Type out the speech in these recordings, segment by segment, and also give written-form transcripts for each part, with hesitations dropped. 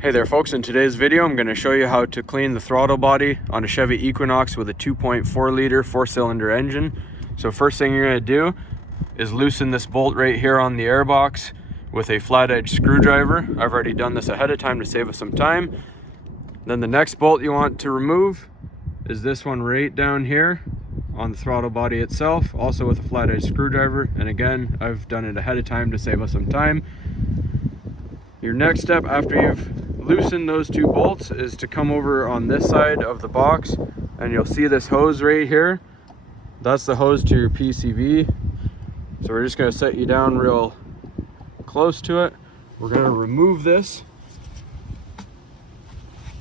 Hey there folks, in today's video I'm going to show you how to clean the throttle body on a Chevy Equinox with a 2.4 liter 4-cylinder engine. So first thing you're going to do is loosen this bolt right here on the airbox with a flat edge screwdriver. I've already done this ahead of time to save us some time. Then the next bolt you want to remove is this one right down here on the throttle body itself, also with a flat edge screwdriver, and again I've done it ahead of time to save us some time. Your next step after you've loosened those two bolts is to come over on this side of the box, and you'll see this hose right here. That's the hose to your PCV. So we're just going to set you down real close to it. We're going to remove this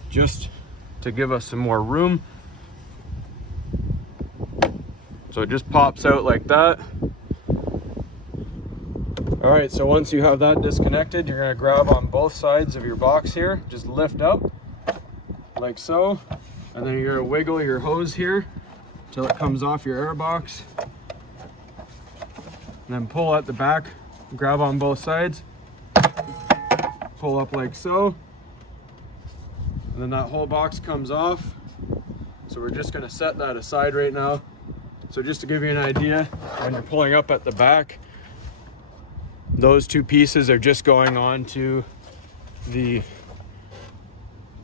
just to give us some more room. So it just pops out like that. All right, so once you have that disconnected, you're going to grab on both sides of your box here, just lift up like so, and then you're going to wiggle your hose here until it comes off your air box, and then pull at the back, grab on both sides, pull up like so, and then that whole box comes off. So we're just going to set that aside right now. So just to give you an idea, when you're pulling up at the back, those two pieces are just going on to the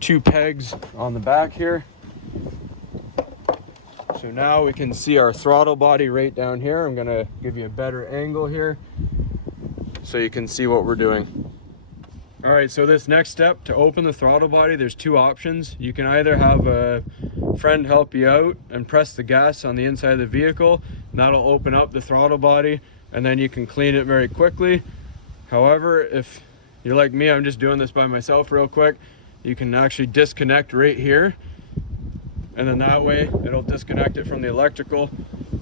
two pegs on the back here. So now we can see our throttle body right down here. I'm going to give you a better angle here so you can see what we're doing. All right, so this next step, to open the throttle body, there's two options. You can either have a friend help you out and press the gas on the inside of the vehicle, and that'll open up the throttle body, and then you can clean it very quickly. However, if you're like me, I'm just doing this by myself real quick, you can actually disconnect right here, and then that way it'll disconnect it from the electrical,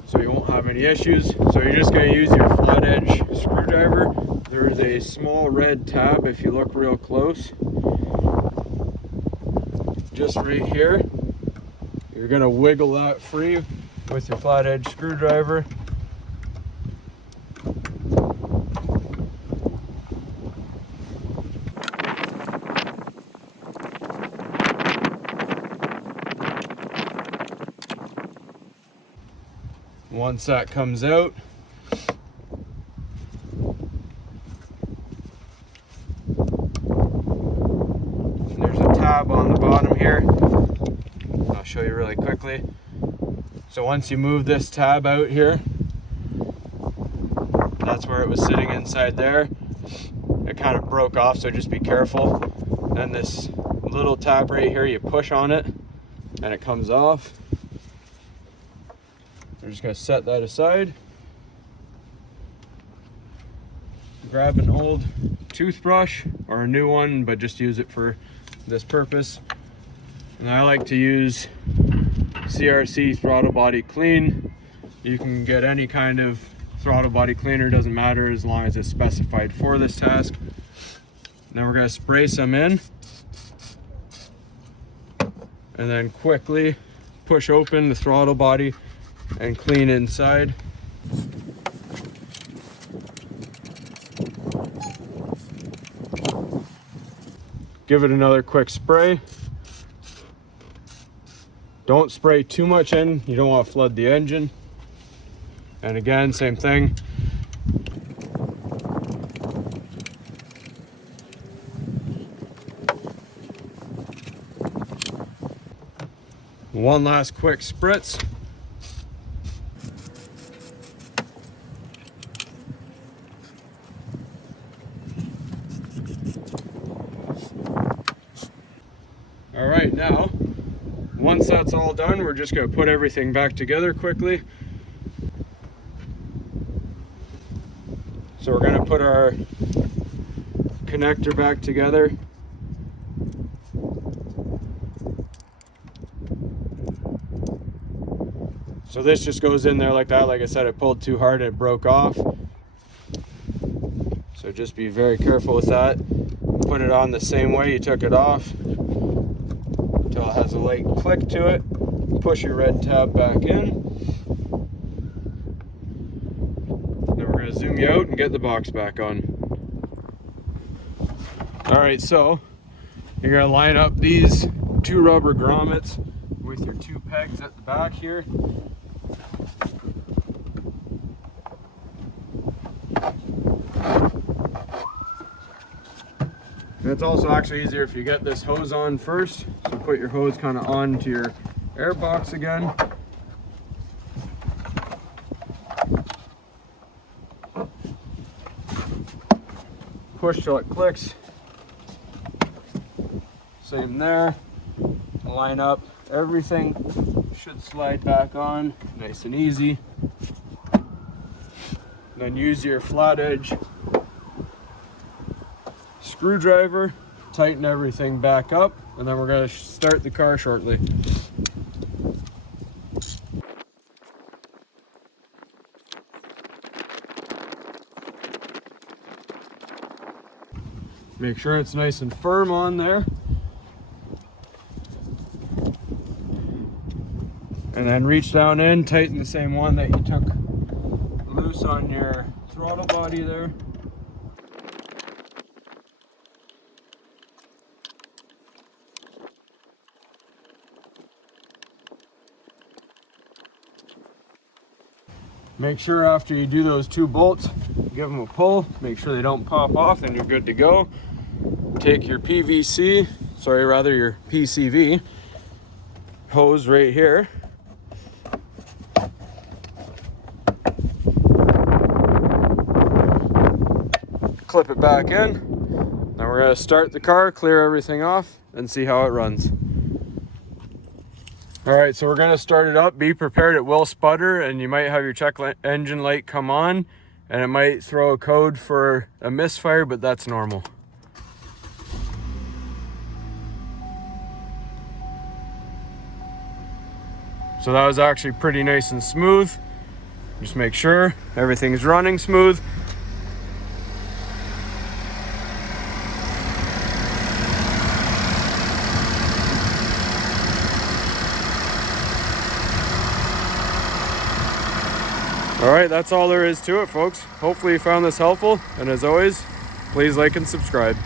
so you won't have any issues. So you're just going to use your flat edge screwdriver. There's a small red tab if you look real close, just right here. You're going to wiggle that free with your flat edge screwdriver. Once that comes out, there's a tab on the bottom here. I'll show you really quickly. So once you move this tab out here, that's where it was sitting inside there. It kind of broke off, so just be careful. And this little tab right here, you push on it and it comes off. We're just going to set that aside. Grab an old toothbrush or a new one, but just use it for this purpose. And I like to use CRC Throttle Body Clean. You can get any kind of throttle body cleaner, doesn't matter as long as it's specified for this task. Now we're going to spray some in and then quickly push open the throttle body and clean inside. Give it another quick spray. Don't spray too much in, you don't want to flood the engine. And again, same thing. One last quick spritz. All right, now, once that's all done, we're just going to put everything back together quickly. So we're going to put our connector back together. So this just goes in there like that. Like I said, I pulled too hard and it broke off. So just be very careful with that. Put it on the same way you took it off until it has a light click to it. Push your red tab back in. Then we're going to zoom you out and get the box back on. All right, so You're gonna line up these two rubber grommets with your two pegs at the back here. And it's also actually easier if you get this hose on first. So put your hose kind of onto your air box again. Push till it clicks. Same there. Line up. Everything should slide back on nice and easy. Then use your flat edge screwdriver, tighten everything back up, and then we're going to start the car shortly. Make sure it's nice and firm on there. And then reach down in, tighten the same one that you took loose on your throttle body there. Make sure after you do those two bolts, give them a pull, make sure they don't pop off, and you're good to go. Take your your PCV hose right here. Clip it back in. Now we're going to start the car, clear everything off, and see how it runs. All right, so we're going to start it up. Be prepared, it will sputter, and you might have your check engine light come on, and it might throw a code for a misfire, but that's normal. So that was actually pretty nice and smooth. Just make sure everything's running smooth. All right, that's all there is to it, folks. Hopefully you found this helpful, and as always, please like and subscribe.